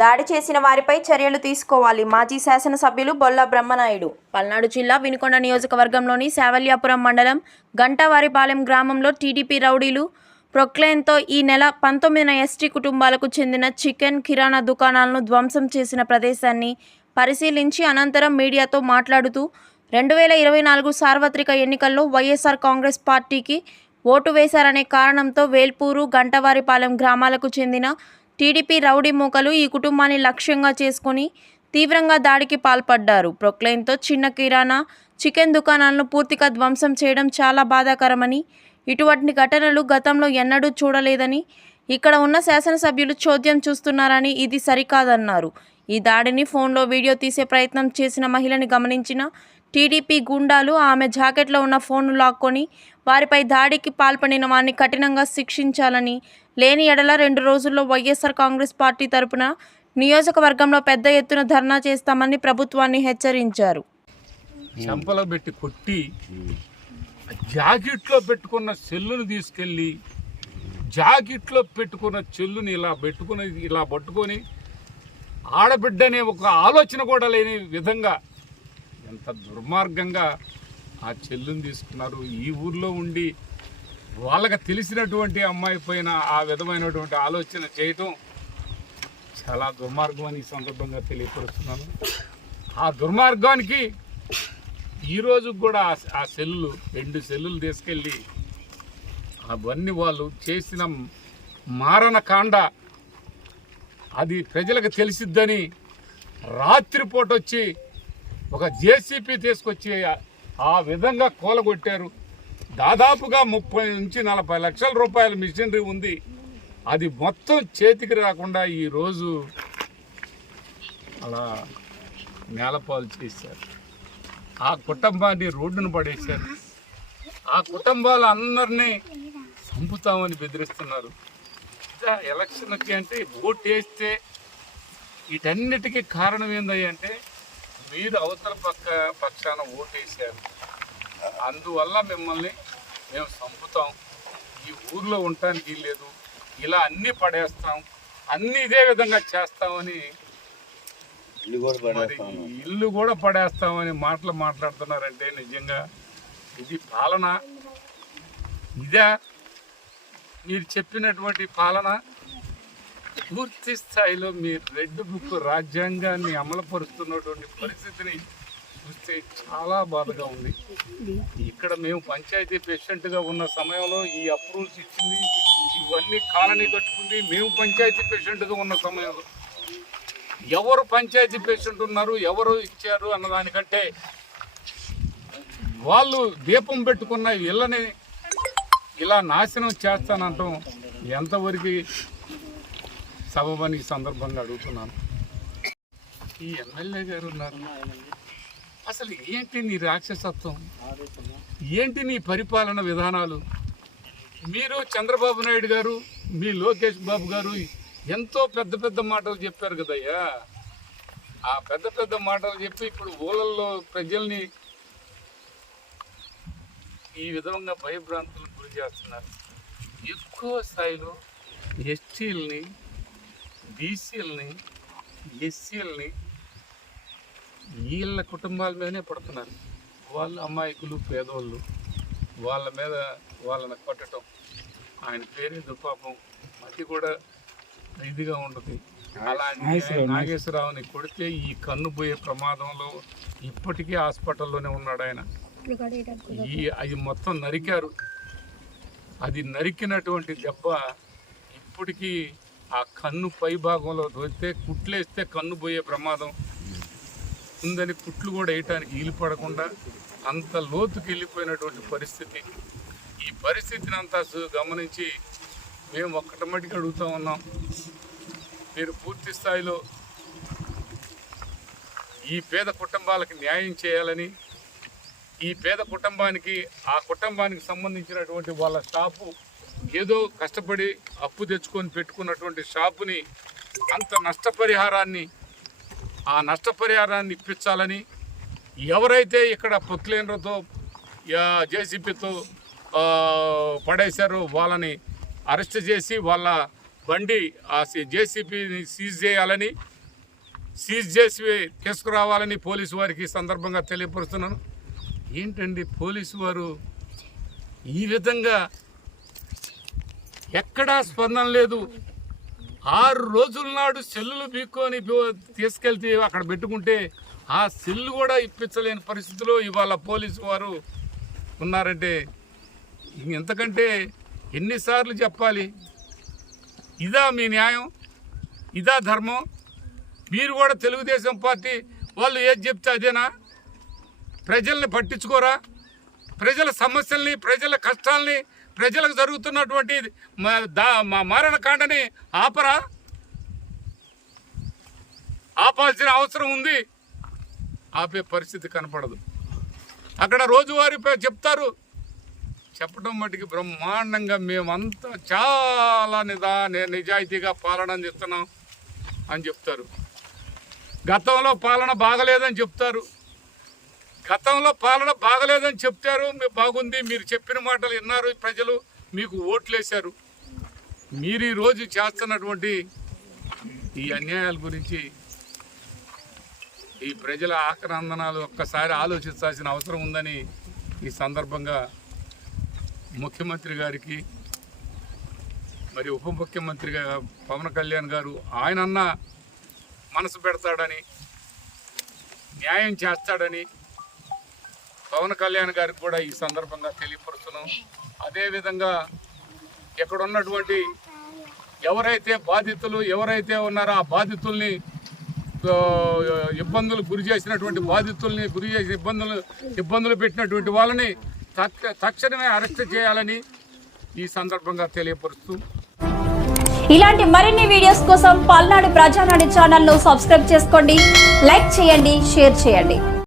దాడి చేసిన వారిపై చర్యలు తీసుకోవాలి. మాజీ శాసనసభ్యులు బొల్ల బ్రహ్మనాయుడు. పల్నాడు జిల్లా వినుకొండ నియోజకవర్గంలోని శావల్యాపురం మండలం గంటవారిపాలెం గ్రామంలో టీడీపీ రౌడీలు ప్రొక్లైన్తో ఈ నెల పంతొమ్మిదిన ఎస్టీ కుటుంబాలకు చెందిన చికెన్ కిరాణా దుకాణాలను ధ్వంసం చేసిన ప్రదేశాన్ని పరిశీలించి అనంతరం మీడియాతో మాట్లాడుతూ రెండు వేల ఇరవై నాలుగు సార్వత్రిక ఎన్నికల్లో వైఎస్ఆర్ కాంగ్రెస్ పార్టీకి ఓటు వేశారనే కారణంతో వేల్పూరు గంటవారిపాలెం గ్రామాలకు చెందిన టీడీపీ రౌడీ మూకలు ఈ కుటుంబాన్ని లక్ష్యంగా చేసుకుని తీవ్రంగా దాడికి పాల్పడ్డారు. ప్రొక్లైన్తో చిన్న కిరాణా చికెన్ దుకాణాలను పూర్తిగా ధ్వంసం చేయడం చాలా బాధాకరమని ఇటువంటి ఘటనలు గతంలో ఎన్నడూ చూడలేదని ఇక్కడ ఉన్న శాసనసభ్యులు చోద్యం చూస్తున్నారని ఇది సరికాదన్నారు. ఈ దాడిని ఫోన్లో వీడియో తీసే ప్రయత్నం చేసిన మహిళని గమనించిన టీడీపీ గుండాలు ఆమె జాకెట్లో ఉన్న ఫోన్ను లాక్కొని వారిపై దాడికి పాల్పడిన వారిని కఠినంగా శిక్షించాలని లేని ఎడల రెండు రోజుల్లో వైఎస్ఆర్ కాంగ్రెస్ పార్టీ తరపున నియోజకవర్గంలో పెద్ద ఎత్తున ధర్నా చేస్తామని ప్రభుత్వాన్ని హెచ్చరించారు. చెంపలో పెట్టి కొట్టి జాకెట్లో పెట్టుకున్న సెల్లును తీసుకెళ్ళి జాకెట్లో పెట్టుకున్న చెల్లుని ఇలా పెట్టుకుని ఇలా పట్టుకొని ఆడబిడ్డ అనే ఒక ఆలోచన కూడా లేని విధంగా ఎంత దుర్మార్గంగా ఆ చెల్లుని తీసుకున్నారు. ఈ ఊర్లో ఉండి వాళ్ళకి తెలిసినటువంటి అమ్మాయి పైన ఆ విధమైనటువంటి ఆలోచన చేయటం చాలా దుర్మార్గం అని ఈ సందర్భంగా తెలియపరుస్తున్నాను. ఆ దుర్మార్గానికి ఈరోజు కూడా ఆ- సెల్లులు రెండు సెల్లులు తీసుకెళ్ళి అవన్నీ వాళ్ళు చేసిన మారణ కాండ అది ప్రజలకు తెలిసిద్దని రాత్రిపూట వచ్చి ఒక జేసీపీ తీసుకొచ్చి ఆ- విధంగా కూలగొట్టారు. దాదాపుగా ముప్పై నుంచి నలభై లక్షల రూపాయల మిషనరీ ఉంది. అది మొత్తం చేతికి రాకుండా ఈరోజు అలా నేలపాలు చేశారు. ఆ కుటుంబాన్ని రోడ్డును పడేశారు. ఆ కుటుంబాలు అందరినీ చంపుతామని బెదిరిస్తున్నారు. ఎలక్షన్కి అంటే ఓటు వేస్తే వీటన్నిటికీ కారణం ఏందయ్యంటే మీరు అవతల పక్క పక్షాన ఓటు వేసారు అందువల్ల మిమ్మల్ని మేము చంపుతాం. ఈ ఊర్లో ఉండటానికి లేదు ఇలా అన్నీ పడేస్తాం. అన్నీ ఇదే విధంగా చేస్తామని మరి ఇల్లు కూడా పడేస్తామని మాటలు మాట్లాడుతున్నారంటే నిజంగా ఇది పాలన. ఇదా మీరు చెప్పినటువంటి పాలన. పూర్తి స్థాయిలో మీరు రెడ్ బుక్ రాజ్యాంగాన్ని అమలుపరుస్తున్నటువంటి పరిస్థితిని చూస్తే చాలా బాధగా ఉంది. ఇక్కడ మేము పంచాయతీ ప్రెసిడెంట్గా ఉన్న సమయంలో ఈ అప్రూవల్స్ ఇచ్చింది. ఇవన్నీ కాలనీ కట్టుకుంది. మేము పంచాయతీ ప్రెసిడెంట్గా ఉన్న సమయంలో. ఎవరు పంచాయతీ ప్రెసిడెంట్ ఉన్నారు ఎవరు ఇచ్చారు అన్నదానికంటే వాళ్ళు దీపం పెట్టుకున్న ఇళ్ళని ఇలా నాశనం చేస్తానంటాం. ఎంతవరకు సభమని ఈ సందర్భంగా అడుగుతున్నాను. ఈ ఎమ్మెల్యే గారు ఉన్నారు. అసలు ఏంటి నీ రాక్షసత్వం? ఏంటి నీ పరిపాలన విధానాలు? మీరు చంద్రబాబు నాయుడు గారు మీ లోకేష్ బాబు గారు ఎంతో పెద్ద పెద్ద మాటలు చెప్పారు కదయ్యా. ఆ పెద్ద పెద్ద మాటలు చెప్పి ఇప్పుడు ఊళ్ళల్లో ప్రజల్ని ఈ విధంగా భయభ్రాంతులకు గురి చేస్తున్నారు. ఎక్కువ స్థాయిలో ఎస్టీల్ని బీసీలని ఎస్సీలని వీళ్ళ కుటుంబాల మీదనే పడుతున్నారు. వాళ్ళు అమాయకులు పేదోళ్ళు వాళ్ళ మీద వాళ్ళని కొట్టడం. ఆయన పేరే దుపాపం మతి కూడా ఇదిగా ఉండదు అలాంటి నాగేశ్వరరావుని కొడితే ఈ కన్ను పోయే ప్రమాదంలో ఇప్పటికీ హాస్పిటల్లోనే ఉన్నాడు ఆయన. ఈ అది మొత్తం నరికారు. అది నరికినటువంటి దెబ్బ ఇప్పటికీ ఆ కన్ను పై భాగంలో దొరికితే కుట్లేస్తే కన్ను పోయే ప్రమాదం. ఉందని కుట్లు కూడా వేయటానికి వీలు పడకుండా అంత లోతుకి వెళ్ళిపోయినటువంటి పరిస్థితి. ఈ పరిస్థితిని అంతా సు- గమనించి మేము ఒక్కటి మటుకు అడుగుతూ ఉన్నాం. మీరు పూర్తి స్థాయిలో ఈ పేద కుటుంబాలకు న్యాయం చేయాలని ఈ పేద కుటుంబానికి ఆ కుటుంబానికి సంబంధించినటువంటి వాళ్ళ స్టాఫ్ ఏదో కష్టపడి అప్పు తెచ్చుకొని పెట్టుకున్నటువంటి షాపుని అంత నష్టపరిహారాన్ని ఆ నష్టపరిహారాన్ని ఇప్పించాలని ఎవరైతే ఇక్కడ పొక్లేనర్తో జేసీపీతో పడేశారో వాళ్ళని అరెస్ట్ చేసి వాళ్ళ బండి ఆ జేసీబీని సీజ్ చేయాలని సీజ్ చేసి తీసుకురావాలని పోలీసు వారికి సందర్భంగా తెలియపరుస్తున్నాను. ఏంటండి పోలీసు వారు ఈ విధంగా ఎక్కడా స్పందన లేదు. ఆరు రోజుల నాడు సెల్లులు బీక్కొని తీసుకెళ్తే అక్కడ పెట్టుకుంటే ఆ సెల్లు కూడా ఇప్పించలేని పరిస్థితిలో ఇవాళ పోలీసు వారు ఉన్నారంటే ఎంతకంటే ఎన్నిసార్లు చెప్పాలి? ఇదా మీ న్యాయం? ఇదా ధర్మం? మీరు కూడా తెలుగుదేశం పార్టీ వాళ్ళు ఏది చెప్తే అదేనా? ప్రజల్ని పట్టించుకోరా? ప్రజల సమస్యల్ని ప్రజల కష్టాల్ని ప్రజలకు జరుగుతున్నటువంటి మ- దా- మా ఆపరా? ఆపాల్సిన అవసరం ఉంది. ఆపే పరిస్థితి కనపడదు. అక్కడ రోజువారీ చెప్తారు. చెప్పడం మటుకి బ్రహ్మాండంగా మేమంతా చాలా నిదా నిజాయితీగా పాలన అందిస్తున్నాం అని చెప్తారు. గతంలో పాలన బాగలేదని చెప్తారు. గతంలో పాలన బాగలేదని చెప్తారు మీరు బాగుంది మీరు చెప్పిన మాటలు విన్నారు ప్రజలు మీకు ఓట్లేశారు. మీరు ఈరోజు చేస్తున్నటువంటి ఈ అన్యాయాల గురించి ఈ ప్రజల ఆక్రందనాలు ఒక్కసారి ఆలోచించాల్సిన అవసరం ఉందని ఈ సందర్భంగా ముఖ్యమంత్రి గారికి మరి ఉప ముఖ్యమంత్రిగా పవన్ కళ్యాణ్ గారు ఆయనన్నా మనసు పెడతాడని న్యాయం చేస్తాడని పవన్ కళ్యాణ్ గారికి కూడా ఈ సందర్భంగా తెలియపరుస్తున్నాం. అదేవిధంగా ఇక్కడ ఉన్నటువంటి ఎవరైతే బాధితులు ఎవరైతే ఉన్నారో ఆ బాధితుల్ని ఇబ్బందులు గురి చేసినటువంటి బాధితుల్ని గురి చేసిన ఇబ్బందులు ఇబ్బందులు పెట్టినటువంటి వాళ్ళని తక్ష- తక్షణమే అరెస్ట్ చేయాలని ఈ సందర్భంగా తెలియపరుస్తూ. ఇలాంటి మరిన్ని వీడియోస్ కోసం పల్నాడు ప్రజానాడు ఛానల్ను సబ్స్క్రైబ్ చేసుకోండి లైక్ చేయండి షేర్ చేయండి.